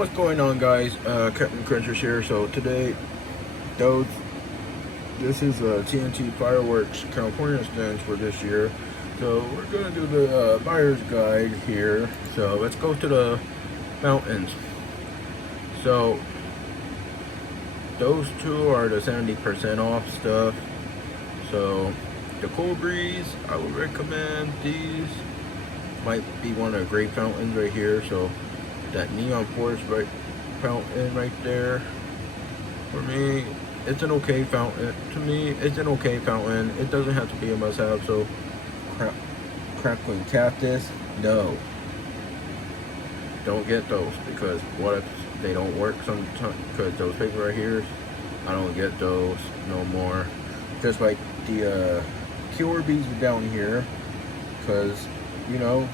What's going on, guys? Captain Crunchers here. So today, those this is TNT Fireworks California stands for this year. So we're gonna do the buyer's guide here. So let's go to the mountains. So those two are the 70% off stuff. So the Cool Breeze, I would recommend these. Might be one of the great fountains right here. So that neon forest fountain right there, for me, it's an okay fountain. To me, it's an okay fountain. It doesn't have to be a must-have. So crackling cactus, no, don't get those, because what if they don't work sometimes? Because those paper right here, I don't get those no more. Just like the cure bees down here, because you know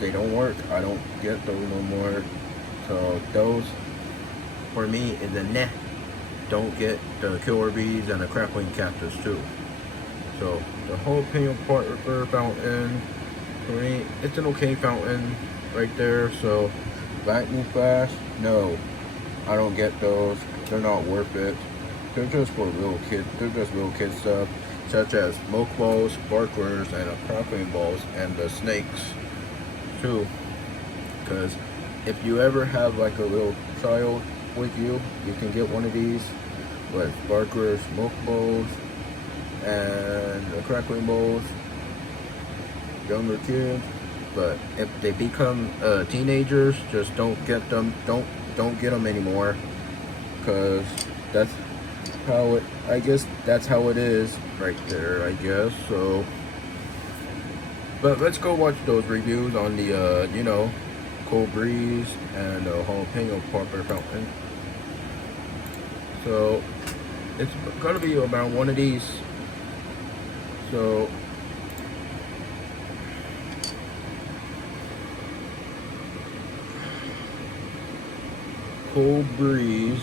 they don't work. I don't get those no more. So those for me is a nah. Don't get the killer bees and the crackling cactus too. So the whole Pino Parker fountain, for me, it's an okay fountain right there. So lightning flash, no, I don't get those. They're not worth it. They're just for little kids. They're just little kid stuff, such as smoke balls, sparklers, and the crackling balls, and the snakes too. Because if you ever have like a little child with you, you can get one of these with sparklers, smoke balls, and the crackling balls. Younger kids, but if they become teenagers, just don't get them. Don't get them anymore, because that's how it. I guess that's how it is right there. I guess so. But let's go watch those reviews on the Cool Breeze and the jalapeno popper fountain. So it's gonna be about one of these. So Cool Breeze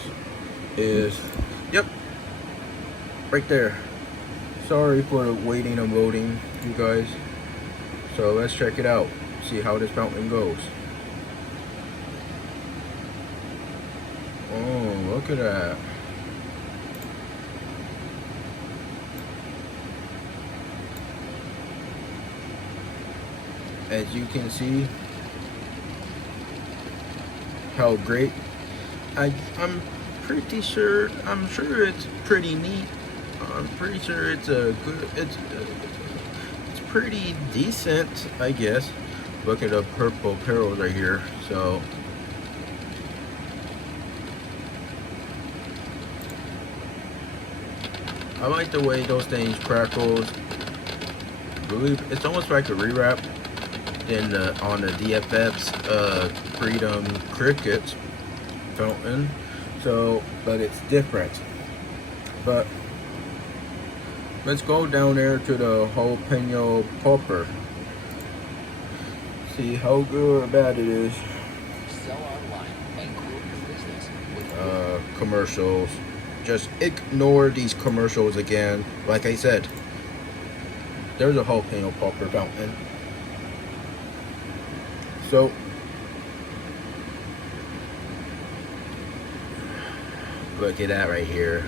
is, yep, right there. Sorry for the waiting and loading, you guys. So let's check it out. See how this fountain goes. Oh, look at that. As you can see, how great. I'm pretty sure. I'm sure it's pretty neat. I'm pretty sure it's a good. It's pretty decent, I guess. Look at the purple perils right here. So I like the way those things crackles. Really, it's almost like a rewrap in on the DFF's Freedom Crickets fountain. So, but it's different. But let's go down there to the jalapeno popper. See how good or bad it is. Sell online and grow your business with commercials. Just ignore these commercials again. Like I said, there's a jalapeno popper fountain. So look at that right here.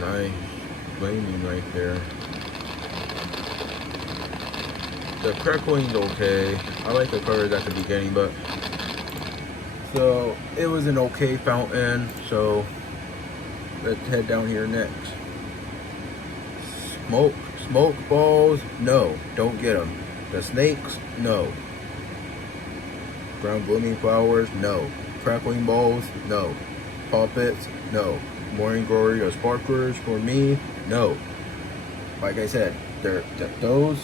Nice flaming right there. The crackling's okay. I like the colors at the beginning, but so it was an okay fountain. So let's head down here next. Smoke balls, no, don't get them. The snakes, no. Ground blooming flowers, no. Crackling balls, no. Puppets, no. Morning glory or sparklers, for me, no. Like I said, those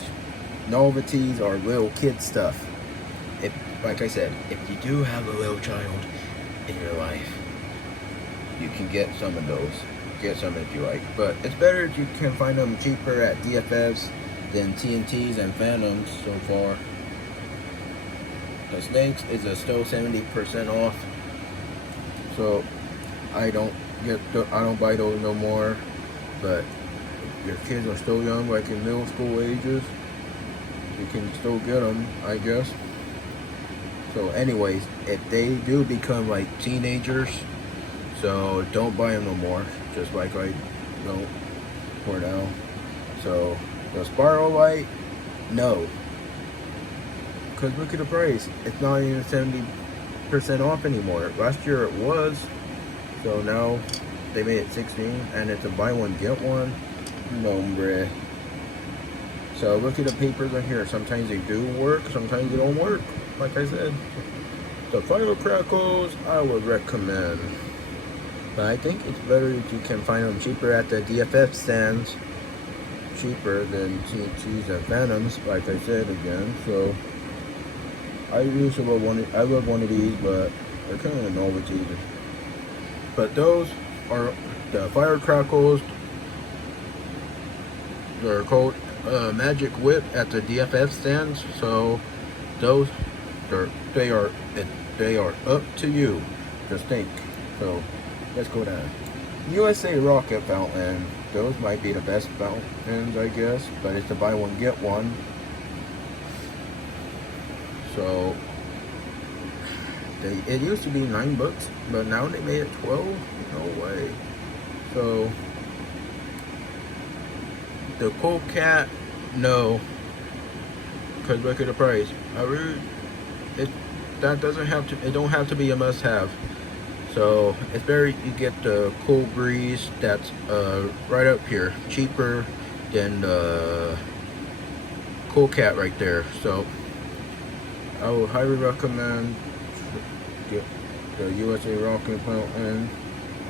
novelties are little kid stuff. Like I said, if you do have a little child in your life, you can get some of those. Get some if you like. But it's better if you can find them cheaper at DFFs than TNTs and Phantoms so far. The snakes is still 70% off. So I don't buy those no more. But your kids are still young, like in middle school ages, you can still get them, I guess. So anyways, if they do become like teenagers, so don't buy them no more, just like I don't for now. So the spiral light, no, because look at the price. It's not even 70% off anymore. Last year it was, so now they made it 16, and it's a buy one get one. No, bruh. So look at the papers on here. Sometimes they do work, sometimes they don't work. Like I said, the fire crackles I would recommend, but I think it's better if you can find them cheaper at the DFF stands, cheaper than TNTs and Phantoms. Like I said again, so I usually love one of these, but they're kind of novelty. But those are the fire crackles. They're called Magic Whip at the DFF stands. So those they are up to you. Just think. So let's go down. USA Rocket Fountain. Those might be the best fountains, I guess, but it's a buy one get one. So it used to be $9, but now they made it 12. No way. So the Cool Cat, no, because look at the price. That doesn't have to. It don't have to be a must-have. So it's better you get the Cool Breeze that's right up here, cheaper than the Cool Cat right there. So I would highly recommend get the USA Rocket Fountain.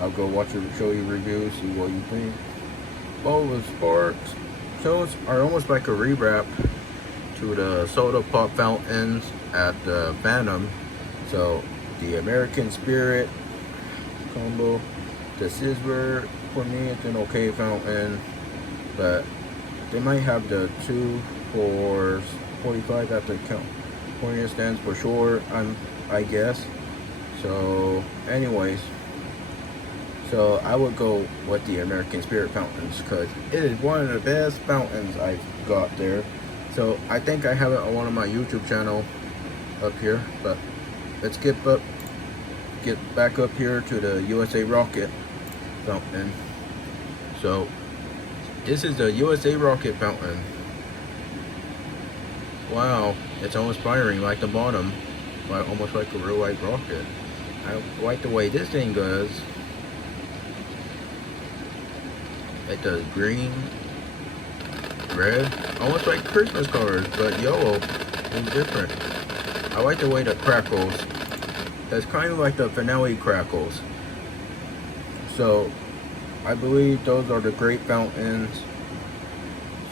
I'll go watch your show you review, see what you think. Bowl of Sparks. Those are almost like a rewrap to the soda pop fountains at the Phantom. So the American Spirit combo, the Sizzler, for me it's an okay fountain, but they might have the 2 for 45 at the California stands for sure, I guess. So anyways, so I would go with the American Spirit fountains because it is one of the best fountains I've got there. So I think I have it on one of my YouTube channel up here, but let's get back up here to the USA Rocket fountain. So this is the USA Rocket fountain. Wow, it's almost firing like the bottom, almost like a real life rocket. I like the way this thing does. It does green, red, almost like Christmas colors, but yellow is different. I like the way that crackles. It's kind of like the finale crackles. So I believe those are the great fountains.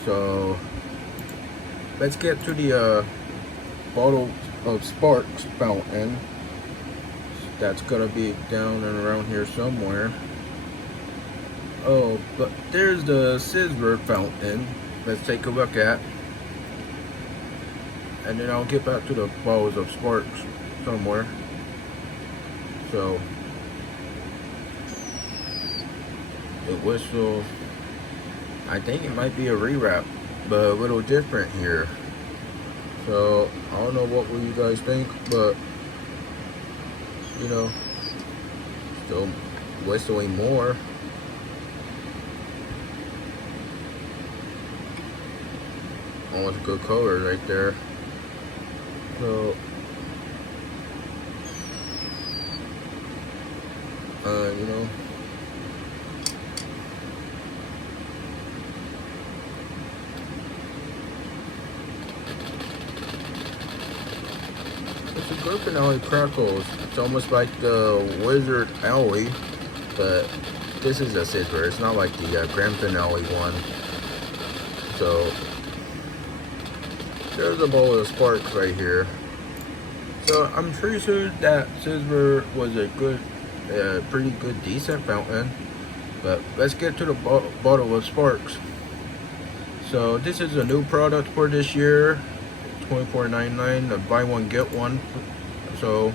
So let's get to the bottle of Sparks fountain. That's gonna be down and around here somewhere. Oh, but there's the Sizzler fountain. Let's take a look at. And then I'll get back to the bottles of Sparks somewhere. So the whistle, I think it might be a rewrap, but a little different here. So I don't know what will you guys think, but you know, still whistling more. Almost a good color right there. So you know, it's a good finale crackles. It's almost like the Wizard Alley, but this is a Sizzler. It's not like the Grand Finale one. So there's a bowl of Sparks right here. So I'm pretty sure that Sizzler was a good, pretty good, decent fountain. But let's get to the bottle of Sparks. So this is a new product for this year, $24.99. The buy one get one. So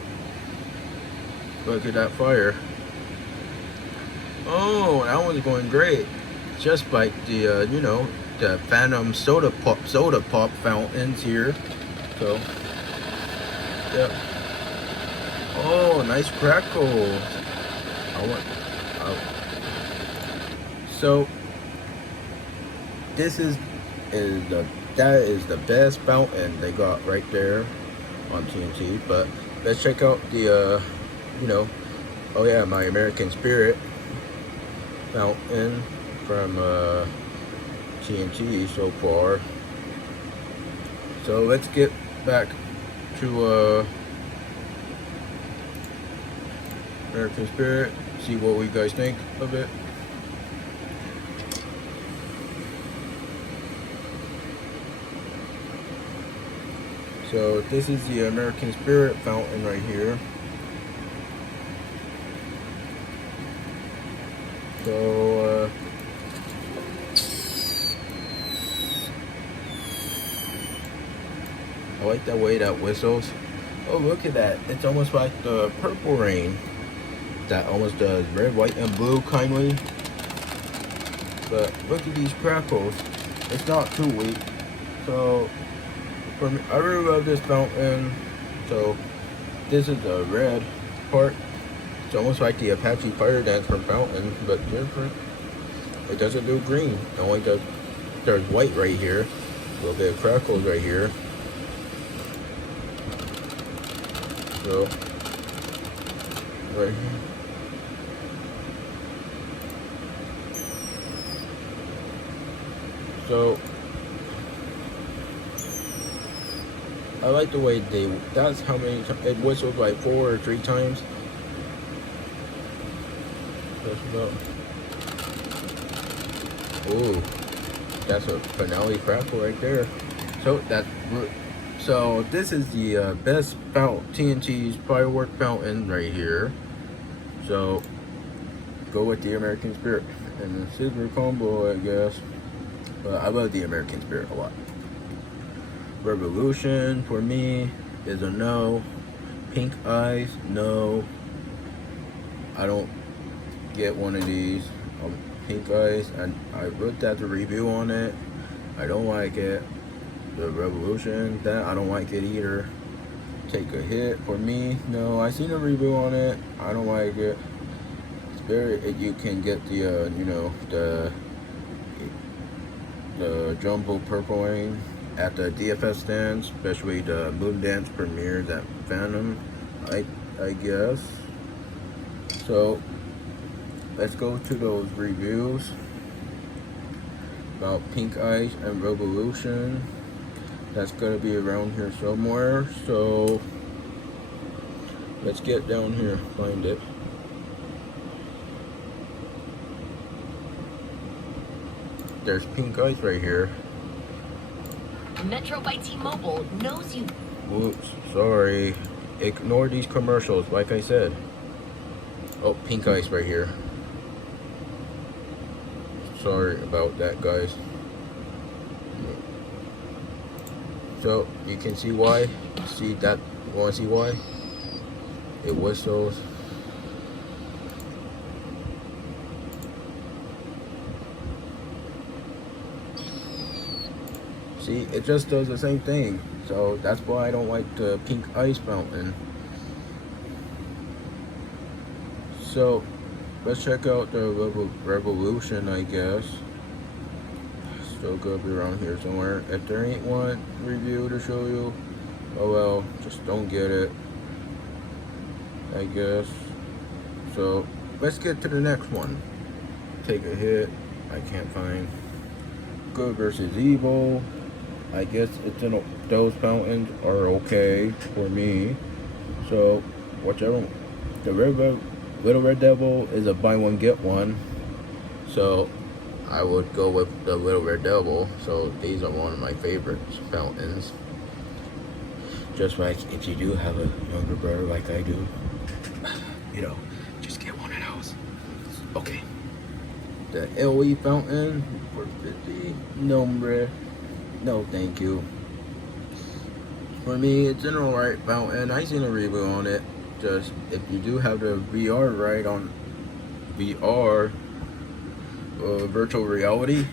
look at that fire. Oh, that one's going great. just like the you know, the Phantom soda pop fountains here. So yeah. Oh, nice crackle. I want. Uh, so this is the that is the best fountain they got right there on TNT. But let's check out the you know, oh yeah, my American Spirit fountain from TNT so far. So let's get back to American Spirit, see what you guys think of it. So this is the American Spirit fountain right here. So I like the way that whistles. Oh, look at that. It's almost like the Purple Rain. That almost does red, white, and blue kindly. But look at these crackles. It's not too weak. So for me, I really love this fountain. So this is the red part. It's almost like the Apache Fire Dance from Fountain, but different. It doesn't do green. It only does. There's white right here. A little bit of crackles right here. So right here. So I like the way that's how many times it whistles, like 4 or 3 times. That's about. Ooh, that's a finale crackle right there. So this is the best TNT's firework fountain right here. So go with the American Spirit and the silver combo, I guess. But I love the American Spirit a lot. Revolution for me is a no. Pink Eyes, no. I don't get one of these. Pink Eyes, and I looked at the review on it. I don't like it. The Revolution, that I don't like it either. Take a Hit for me, no. I seen a review on it. I don't like it. It's very. You can get the you know, the Jumbo Purple Rain at the DFS stands, especially the Moon Dance premieres at Phantom, I guess. So let's go to those reviews about Pink Eyes and Revolution. That's gonna be around here somewhere. So let's get down here, find it. There's Pink Eyes right here. Metro by T-Mobile knows you. Oops, sorry. Ignore these commercials, like I said. Oh, Pink Eyes right here. Sorry about that, guys. So you can see why. See that? You want to see why? It whistles. See, it just does the same thing. So that's why I don't like the Pink Ice fountain. So let's check out the Revolution, I guess. Still gonna be around here somewhere. If there ain't one review to show you, oh well, just don't get it, I guess. So let's get to the next one. Take a Hit. I can't find. Good versus Evil. I guess it's in those fountains are okay for me. So whichever. The Little Red Devil is a buy one get one. So I would go with the Little Red Devil. So these are one of my favorite fountains. Just like if you do have a younger brother like I do, you know, just get one of those. Okay. The LE fountain for 50. Nombre. No, thank you. For me, it's an alright fountain. I seen a review on it. Just if you do have the VR right on VR, virtual reality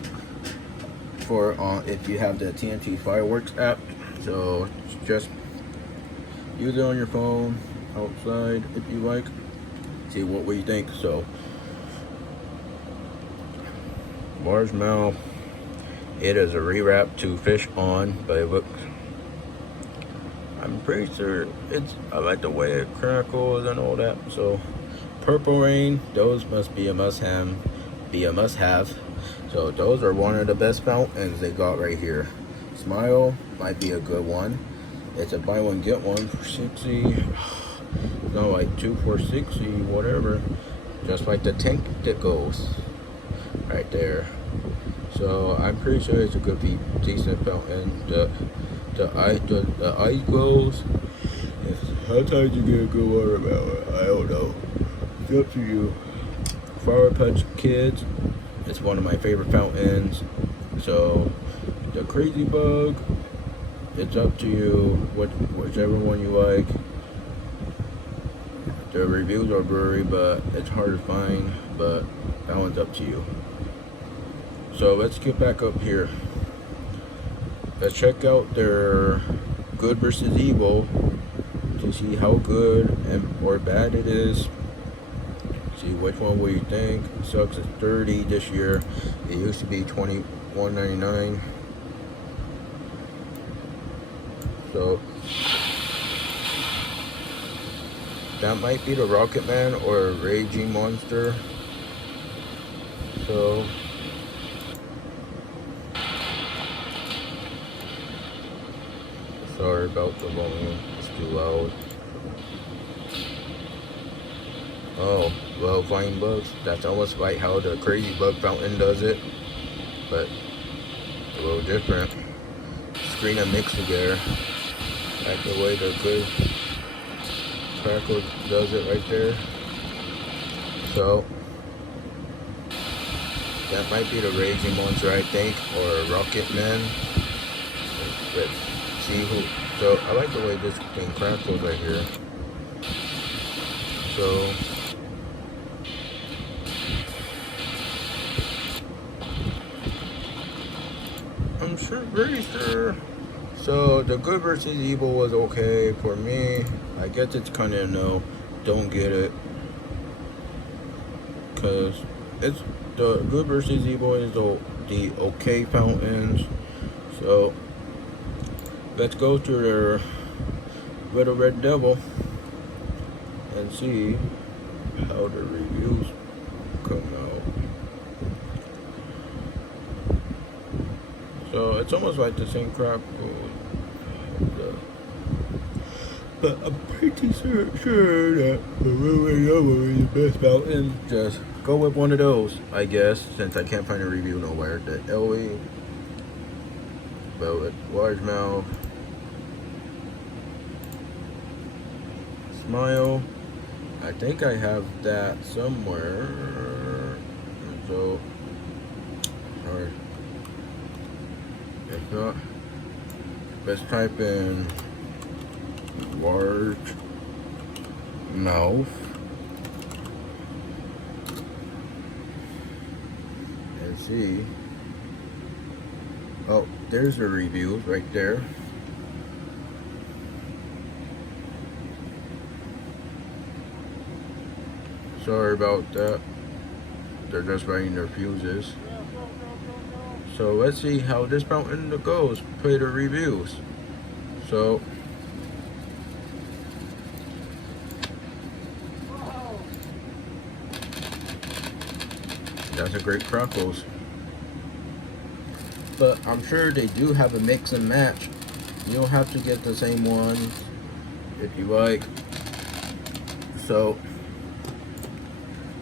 for if you have the TNT Fireworks app. So just use it on your phone outside if you like. See what we think. So marshmallow, it is a rewrap to fish on, but it looks, I'm pretty sure I like the way it crackles and all that. So purple rain, those must be a must-have. So those are one of the best fountains they got right here. Smile might be a good one. It's a buy one get one for 60. No, like 2 for 60, whatever. Just like the tank that goes right there. So I'm pretty sure it's a good decent fountain. The ice glows. Sometimes you get a good water fountain. I don't know. It's up to you. Flower Punch Kids. It's one of my favorite fountains. So the Crazy Bug. It's up to you. Whichever one you like. The reviews are blurry, but it's hard to find. But that one's up to you. So let's get back up here. Let's check out their good versus evil to see how good or bad it is. See which one will you think. Sucks is 30 this year. It used to be $21.99. So that might be the Rocket Man or Raging Monster. So sorry about the volume, it's too loud. Oh, well, flying bugs. That's almost like how the Crazy Bug Fountain does it, but a little different. Screen and mix together, like the way the good crackle does it right there. So that might be the Raging Monster, I think, or Rocket Man. Let's see who. So I like the way this thing crackles right here. So I'm pretty sure. So the good versus evil was okay for me. I guess it's kind of no. Don't get it, cause it's the good versus evil is the okay fountains. So let's go to their Little Red Devil and see how the reviews come out. So it's almost like the same crap, but I'm pretty sure that the Little Red Devil is the best fountain. Just go with one of those, I guess, since I can't find a review nowhere. The LE Velvet Largemouth, Smile. I think I have that somewhere. So, alright. If not, let's type in large mouth and see. Oh, there's the reviews right there. Sorry about that. They're just writing their fuses. So let's see how this fountain goes. Play the reviews. So that's a great crackles. But I'm sure they do have a mix and match. You don't have to get the same one if you like. So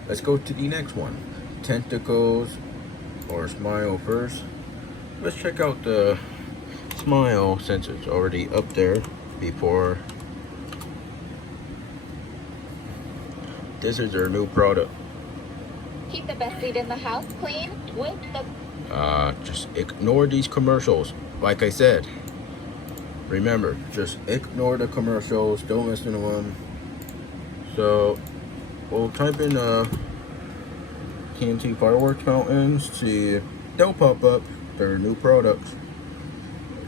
let's go to the next one. Tentacles or Smile first. Let's check out the Smile since it's already up there before. This is their new product. Keep the best seat in the house clean with the... Just ignore these commercials. Like I said, remember, just ignore the commercials. Don't listen to them. So we'll type in TNT Fireworks fountains. See if they'll pop up. They're new products.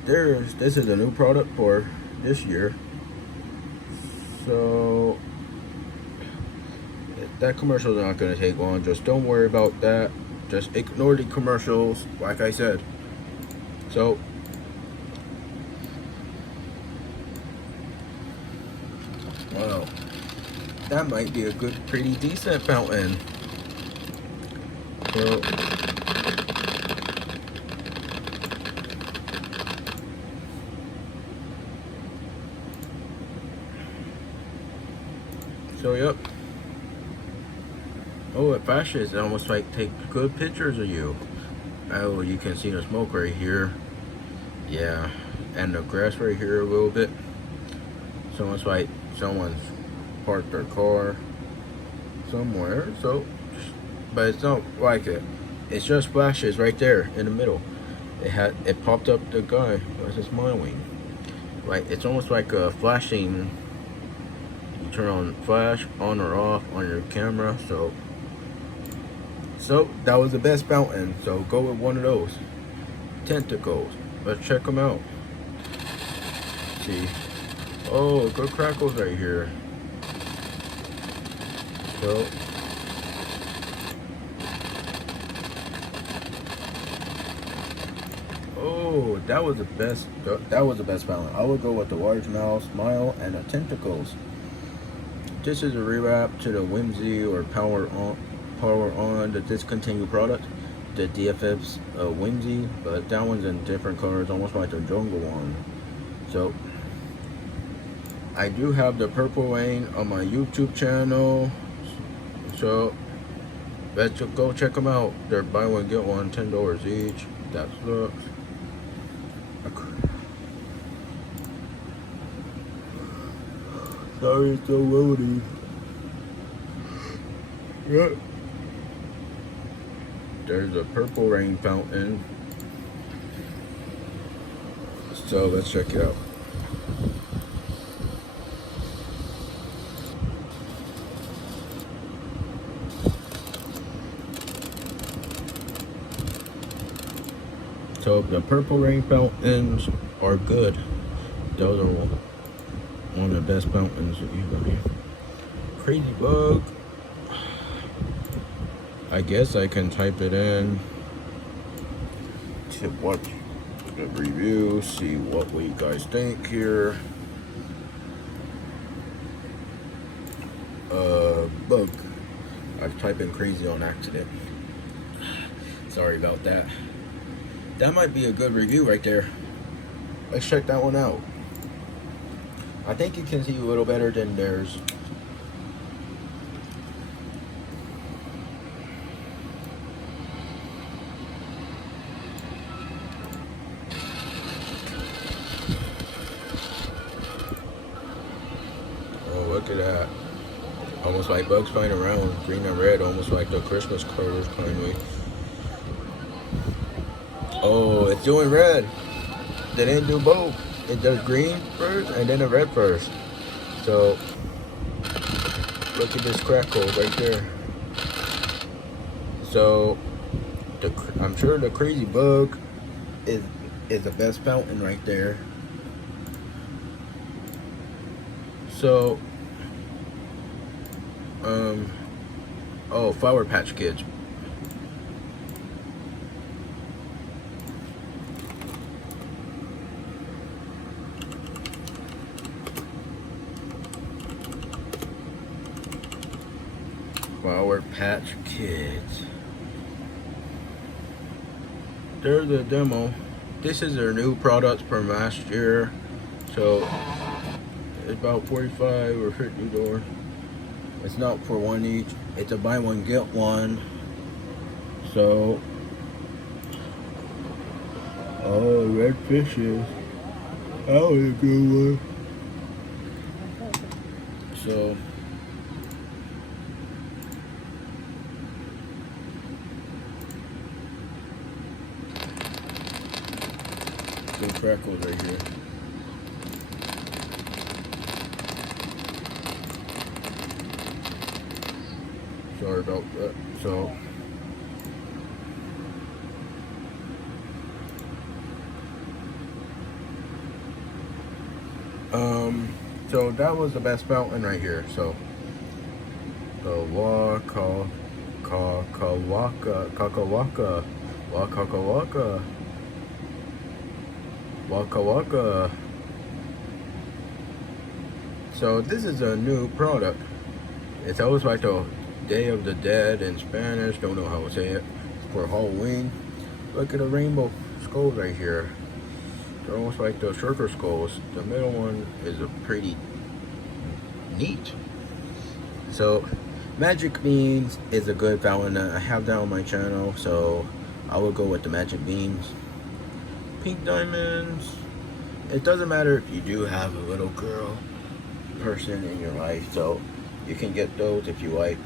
This is a new product for this year. So that commercial is not going to take long. Just don't worry about that. Just ignore the commercials, like I said. So wow, that might be a good, pretty decent fountain. So yep. Oh, it flashes. It almost like take good pictures of you. Oh, you can see the smoke right here. Yeah, and the grass right here a little bit. So it's like someone's parked their car somewhere. So, but it's not like it. It's just flashes right there in the middle. It popped up the guy was just smiling. Like it's almost like a flashing. You turn on flash on or off on your camera. So that was the best fountain. So go with one of those tentacles. Let's check them out. See, oh, good crackles right here. So oh, that was the best. That was the best fountain. I would go with the large mouth, smile, and the tentacles. This is a rewrap to the Whimsy or Power On, the discontinued product, the DFF's Whimsy, but that one's in different colors, almost like the jungle one. So I do have the Purple Rain on my YouTube channel, so let's go check them out. They're buy one get one, $10 each. That sucks. Sorry, it's so loading. Yep. There's a Purple Rain fountain. So let's check it out. So the Purple Rain fountains are good. Those are one of the best fountains that you can get. Crazy bug. I guess I can type it in to watch the review, see what you guys think here. Bug. I've typed in crazy on accident. Sorry about that. That might be a good review right there. Let's check that one out. I think you can see a little better than theirs. Oh, look at that. Almost like bugs flying around, green and red, almost like the Christmas colors kindly. Oh, it's doing red. They didn't do both. It does green first and then the red first. So look at this crackle right there. So I'm sure the crazy bug is the best fountain right there. So oh, Flower Patch Kids. Flower Patch Kids. There's a demo. This is their new product from last year. So it's about $45 or $50. It's not for one each. It's a buy one get one. So oh, red fishes. That was a good one. So some crackles right here. Sorry about that. So So that was the best fountain right here. So the Waka Waka. So this is a new product. It's almost like the Day of the Dead in Spanish. Don't know how to say it. For Halloween. Look at the rainbow skulls right here. They're almost like the circle skulls. The middle one is a pretty neat. So Magic Beans is a good fountain. I have that on my channel, so I will go with the Magic Beans. Pink diamonds. It doesn't matter if you do have a little girl person in your life, so you can get those if you like.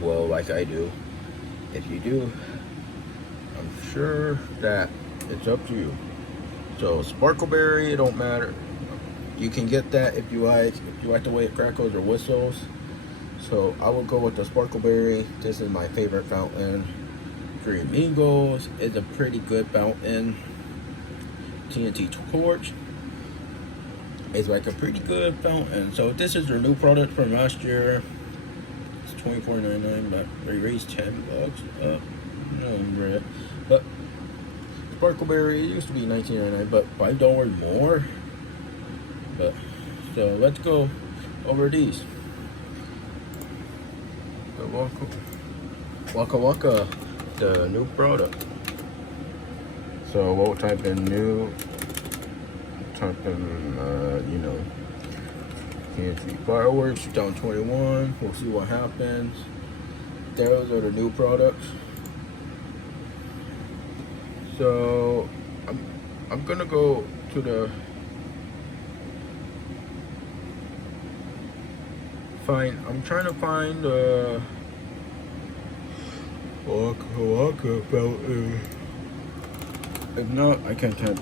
Well, like I do. If you do, I'm sure that it's up to you. So Sparkleberry, it don't matter. You can get that if you like the way it crackles or whistles. So I would go with the Sparkleberry. This is my favorite fountain. Three Amigos is a pretty good fountain. TNT Torch is like a pretty good fountain. So this is their new product from last year. It's $24.99, but they raised $10 up. No, but Sparkleberry, it used to be $19.99, but $5 more. But so let's go over these. The Waka Waka, the new product. So we'll type in new, type in TNT Fireworks 2021. We'll see what happens. Those are the new products. So I'm gonna go to the I'm trying to find the Waka Waka fountain. If not, I can type.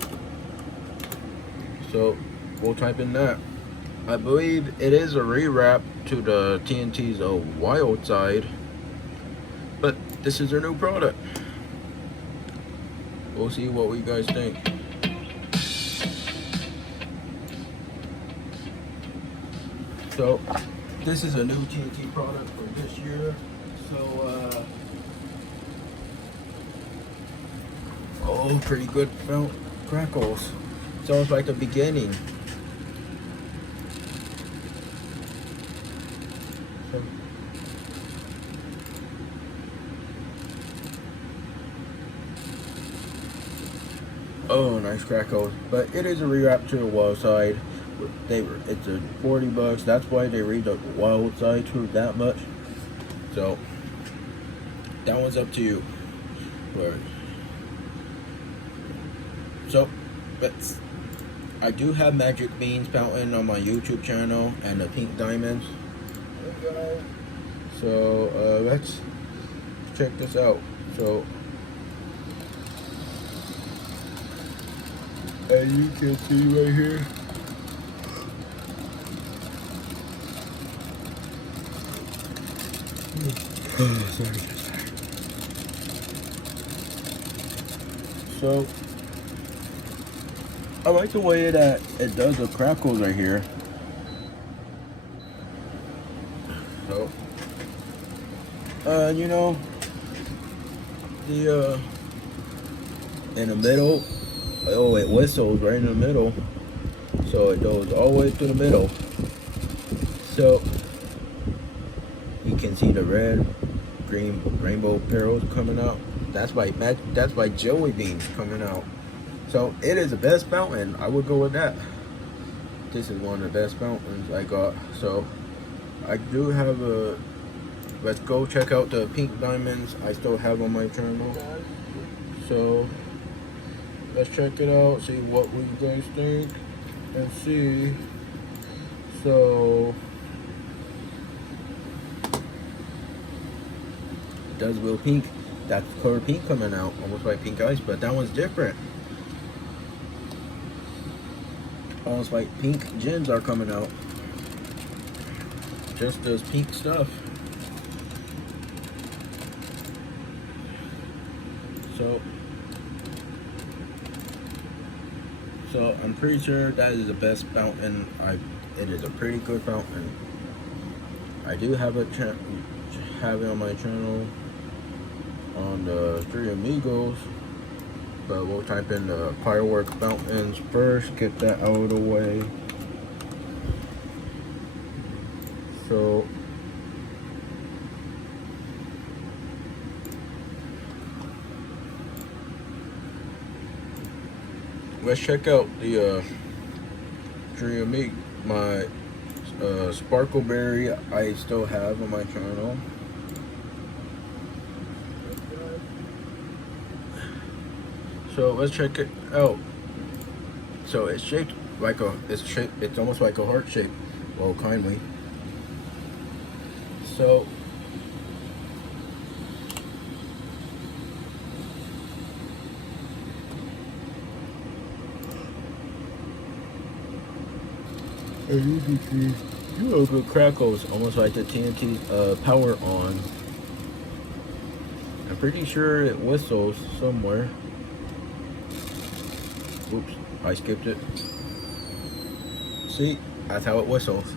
So we'll type in that. I believe it is a rewrap to the TNT's Wild Side, but this is their new product. We'll see what you guys think. So this is a new TNT product for this year. So oh, pretty good crackles. Sounds like the beginning. Oh, nice crackles. But it is a rewrap to the Wild Side. It's a $40. That's why they read the Wild Side to that much. So that one's up to you. So, but I do have Magic Beans fountain on my YouTube channel and the pink diamonds. So let's check this out. So as you can see right here, sorry. So I like the way that it does the crackles right here. So you know, the in the middle, oh, it whistles right in the middle, so it goes all the way to the middle. So you can see the red, green, rainbow pearls coming out. That's by Joey Beans coming out. So it is the best fountain. I would go with that. This is one of the best fountains I got. So I do have a. Let's go check out the pink diamonds I still have on my channel. So let's check it out. See what you guys think and see. So it does will pink. That's color pink coming out, almost like pink ice, but that one's different. Almost like pink gems are coming out. Just does pink stuff. So I'm pretty sure that is the best fountain. It is a pretty good fountain. I do have have it on my channel on the Three Amigos, but we'll type in the firework fountains first. Get that out of the way. So let's check out the Three Amigos. My Sparkleberry I still have on my channel. So let's check it out. So it's shaped like it's almost like a heart shape. Well, kindly. So as you can see, you have good crackles, almost like the TNT power on. I'm pretty sure it whistles somewhere. Oops, I skipped it. See, that's how it whistles.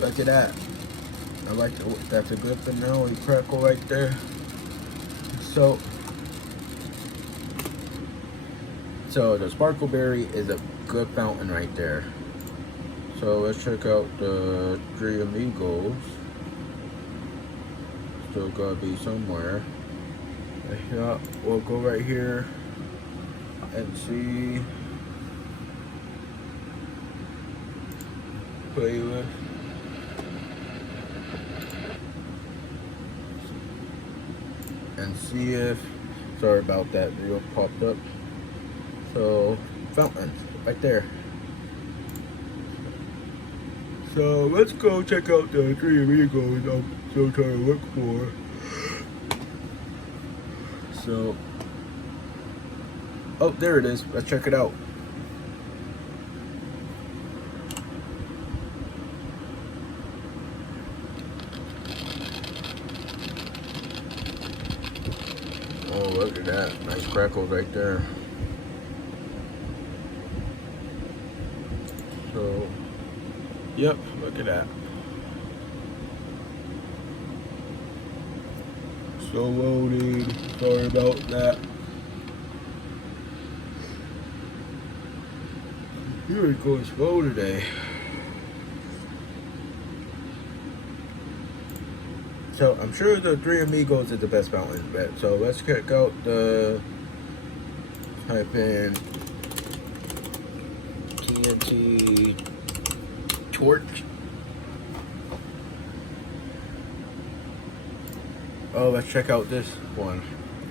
Look at that. I like that's a good finale crackle right there. So the Sparkleberry is a good fountain right there. So let's check out the Three Amigos. Still gotta be somewhere. Yeah, we'll go right here and see playlist. And see if, sorry about that, video popped up. So fountains right there. So let's go check out the Three Amigos I'm still trying to look for. So, oh, there it is. Let's check it out. Oh, look at that. Nice crackles right there. So, yep, look at that. So loaded. Sorry about that. Here it goes slow today. So I'm sure the Three Amigos is the best fountain bet. So let's check out the type in TNT torch. Oh, let's check out this one.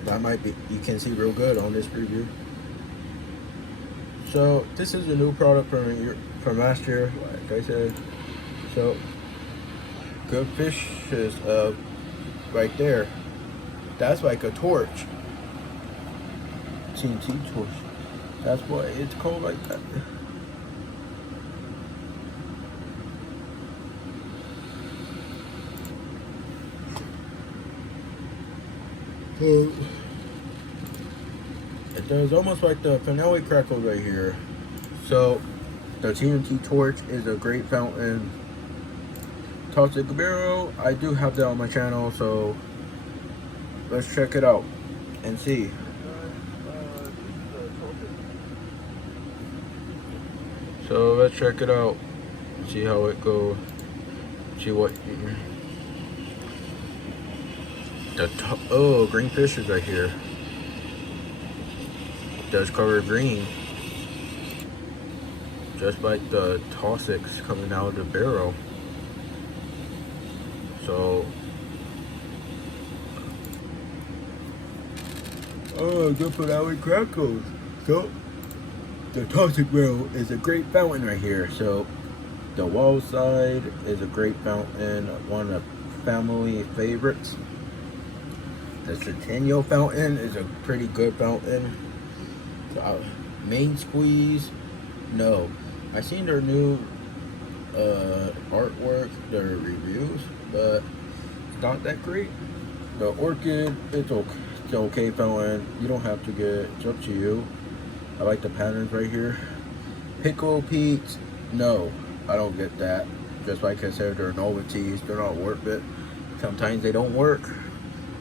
That might be, you can see real good on this preview. So this is a new product from last year, like I said. So good fish is right there. That's like a torch. TNT torch. That's why it's called like that. It does almost like the finale crackle right here. So the TNT torch is a great fountain. Toxic Barrel, I do have that on my channel, so let's check it out and see. So let's check it out and see how it goes. See what oh, green fish is right here. It does color green, just like the toxics coming out of the barrel. So, oh, good for that with crackles. So, the toxic barrel is a great fountain right here. So, the wall side is a great fountain, one of the family favorites. The Centennial fountain is a pretty good fountain. So, main squeeze, no. I seen their new artwork, their reviews, but it's not that great. The orchid, it's okay fountain. You don't have to get it. It's up to you. I like the patterns right here. Pickle Pete's, no, I don't get that. Just like I said, they're novelties, they're not worth it. Sometimes they don't work,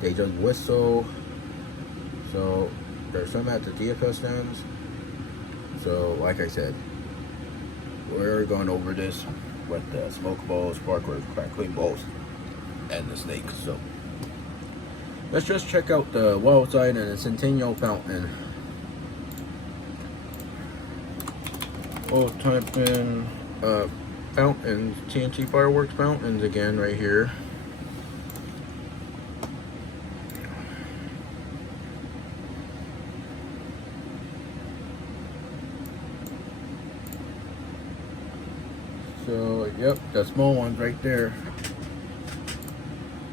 they just whistle. So there's some at the DFS stands. So like I said, we're going over this with the smoke balls, sparklers, crackling balls, and the snakes. So let's just check out the wild side and the Centennial Fountain. We'll type in fountains, TNT Fireworks fountains again right here. So, yep, the small ones right there.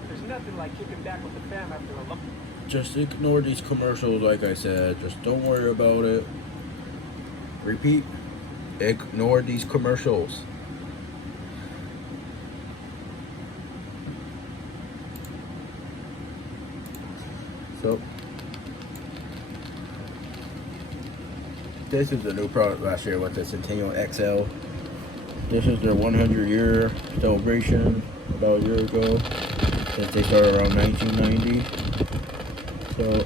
There's nothing like kicking back with the fam after a long... Just ignore these commercials, like I said. Just don't worry about it. Repeat, ignore these commercials. So, this is the new product last year with the Centennial XL. This is their 100-year celebration about a year ago, since they started around 1990. So,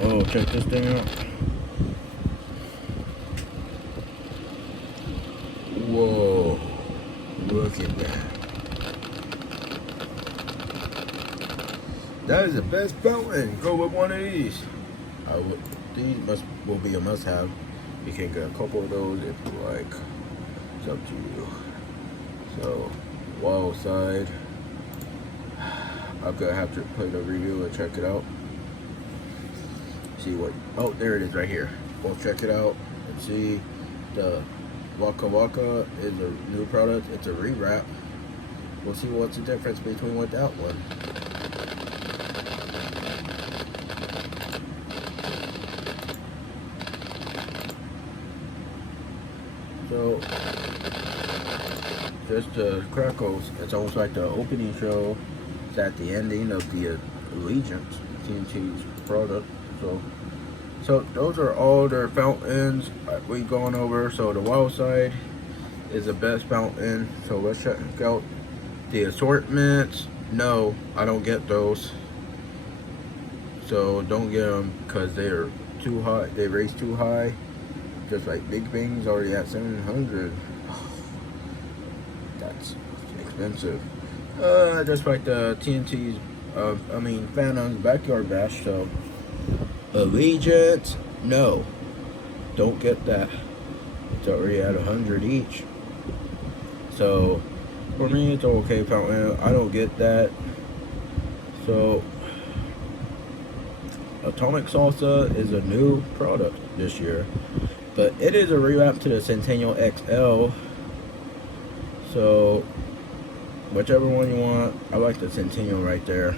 oh, check this thing out. Whoa, look at that. That is the best fountain. Go with one of these. These will be a must-have. You can get a couple of those if you like. It's up to you. So, wild side. I'm gonna have to play the review and check it out. See what? Oh, there it is right here. We'll check it out and see. The Waka Waka is a new product. It's a rewrap. We'll see what's the difference between with that one. So, just the crackles. It's almost like the opening show. It's at the ending of the Allegiance, TNT's product. So those are all their fountains we've gone over. So the wild side is the best fountain. So let's check out the assortments. No, I don't get those. So don't get them because they're too high. They raise too high. Just like Big Bang's already at 700. That's expensive. Just like the TNT's, Phantom's Backyard Bash. So Allegiance, no, don't get that. It's already at 100 each. So for me, it's okay fountain. I don't get that. So Atomic Salsa is a new product this year. But it is a rewrap to the Centennial XL. So, whichever one you want. I like the Centennial right there.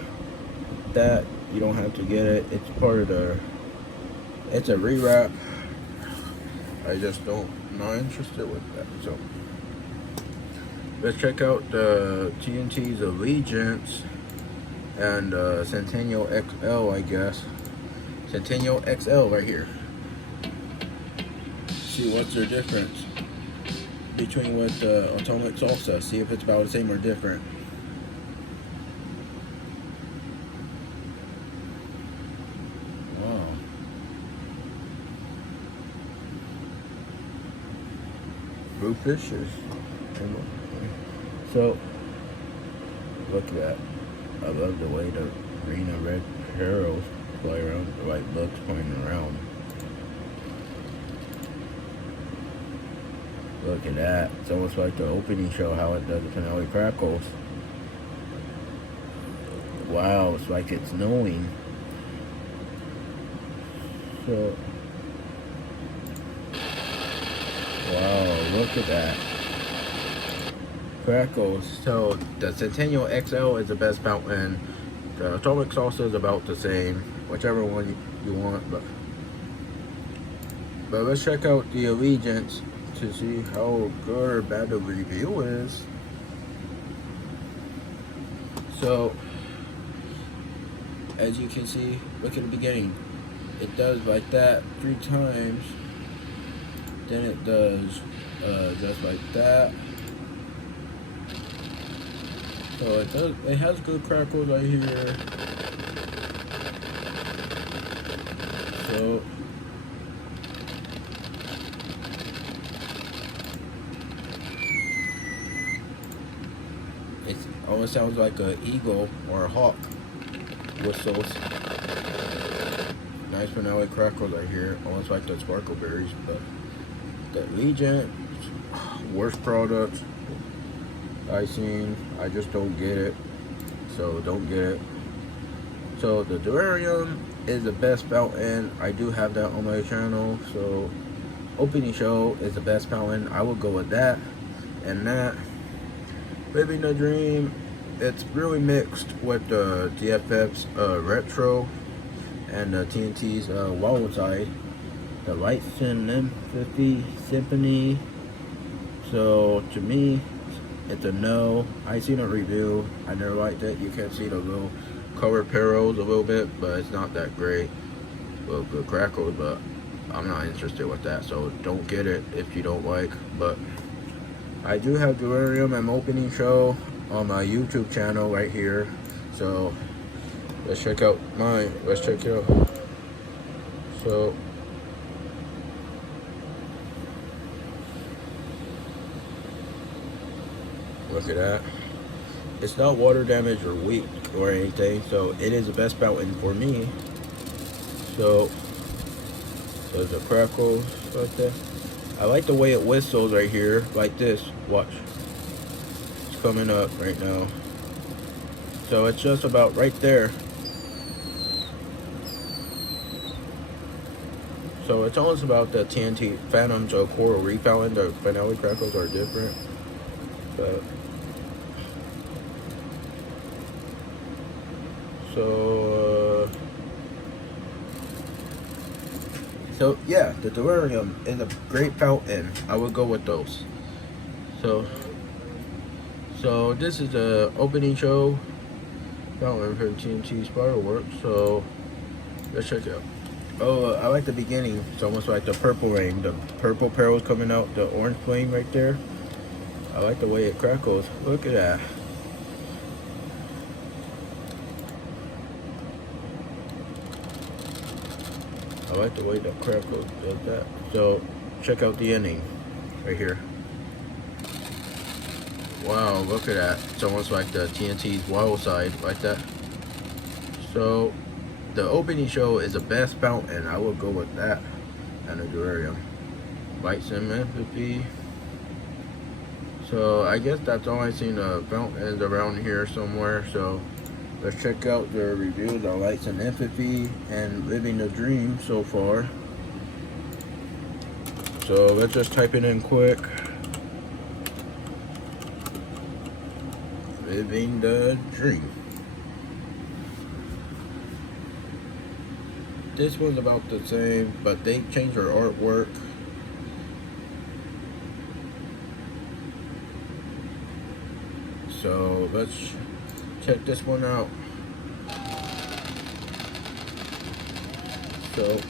That, you don't have to get it. It's part of the... It's a rewrap. I just not interested with that. So, let's check out the TNT's Allegiance and Centennial XL, I guess. Centennial XL right here. See what's their difference between with Atomic Salsa. See if it's about the same or different. Wow. Blue fishes. So look at that. I love the way the green and red arrows play around, the white bugs pointing around. Look at that. It's almost like the opening show, how it does the finale crackles. Wow, it's like it's snowing. So, wow, look at that. Crackles. So, the Centennial XL is the best fountain. The Atomic Salsa is about the same. Whichever one you want. But let's check out the Allegiance to see how good or bad the review is. So, as you can see, look at the beginning. it does like that 3 times. Then it does just like that. So it has good crackles right here. So it almost sounds like an eagle or a hawk whistles. Nice vanilla crackles right here, almost like the sparkle berries. But the Legion, worst product I seen. I just don't get it. So don't get it. So the Durarium is the best fountain. I do have that on my channel. So opening show is the best fountain. I will go with that. And that Living the Dream, it's really mixed with the TFF's retro and the TNT's wild side. The Lights in M50 Symphony. So to me, it's a no. I seen a review. I never liked it. You can see the little color parallels a little bit, but it's not that great. Well, good crackles, but I'm not interested with that. So don't get it if you don't like. But I do have Durarium and opening show on my YouTube channel right here. So let's check out mine. Let's check it out. So look at that. It's not water damage or weak or anything, so it is the best fountain for me. So there's a crackle right there. I like the way it whistles right here, like this. Watch. It's coming up right now. So it's just about right there. So it's almost about the TNT Phantoms or Coral Reef Fountain. The vanilla crackles are different. But so yeah, the Durarium is a great fountain. I would go with those. So this is the opening show fountain from TNT Fireworks. So let's check it out. Oh, I like the beginning. It's almost like the purple rain. The purple petals coming out, the orange flame right there. I like the way it crackles. Look at that. I like the way the crackle does that. So check out the ending right here. Wow, look at that. It's almost like the TNT's wild side, like that. So the opening show is the best fountain. I will go with that and the Durarium. Lights in M50. So I guess that's all I seen the fountains around here somewhere. So let's check out the reviews on Lights and M50 and Living the Dream so far. So let's just type it in quick. Living the Dream. This one's about the same, but they changed their artwork. So let's check this one out. So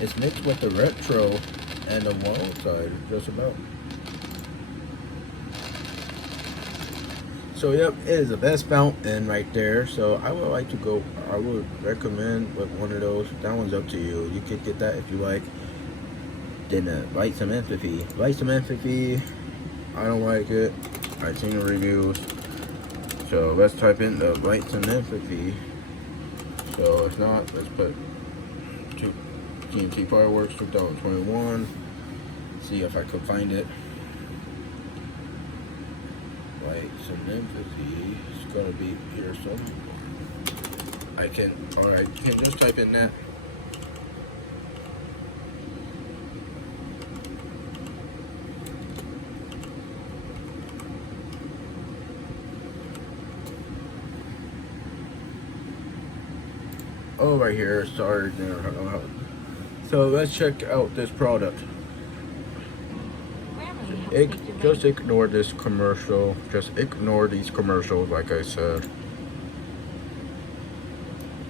it's mixed with the retro and the wild side, just about. So yep, it is the best fountain right there. So I would like to go, I would recommend with one of those. That one's up to you. You could get that if you like. Then Lights and M50. Lights and M50, I don't like it. I've seen the reviews. So let's type in the Lights and M50. So if not, let's put TNT Fireworks 2021. See if I can find it. Lights and M50. It's gonna be here somewhere. I can, alright, you can just type in that. Oh, right here, sorry. So let's check out this product. Just ignore this commercial. Just ignore these commercials, like I said.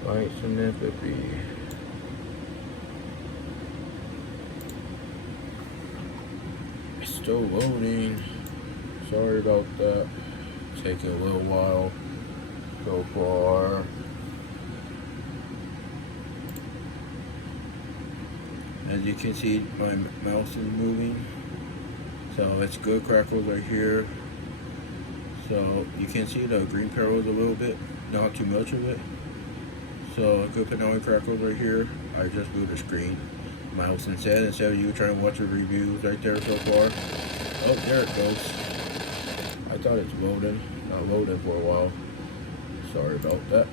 Lights and empathy. It's still loading. Sorry about that. Taking a little while so far. As you can see, my mouse is moving. So it's good crackles right here. So you can see the green parallels a little bit, not too much of it. So good Panoy crackles right here. I just moved the screen mouse instead of you trying to watch the reviews right there so far. Oh, there it goes. I thought it's loading. Not loading for a while. Sorry about that.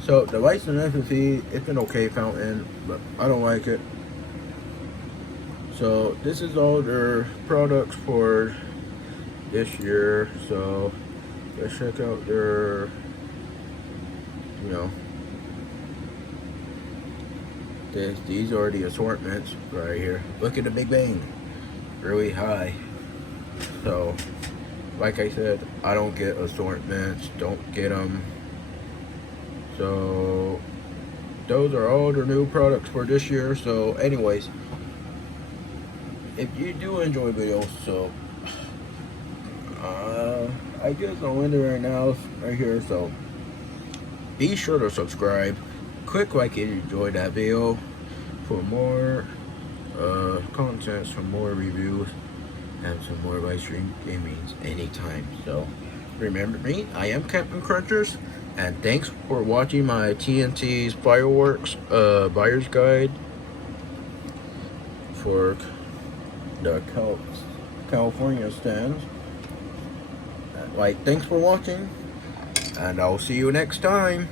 So the lights and empathy, it's an okay fountain, but I don't like it. So this is all their products for this year. So let's check out their, these are the assortments right here. Look at the Big Bang, really high. So like I said, I don't get assortments, don't get them. So those are all the new products for this year. So anyways, if you do enjoy videos, so I guess I'll end it right now right here. So be sure to subscribe, click like if you enjoyed that video for more content, some more reviews, and some more live stream gamings anytime. So remember me, I am Captain Crunchers, and thanks for watching my TNT's Fireworks buyer's guide for the California stands. Thanks for watching, and I'll see you next time.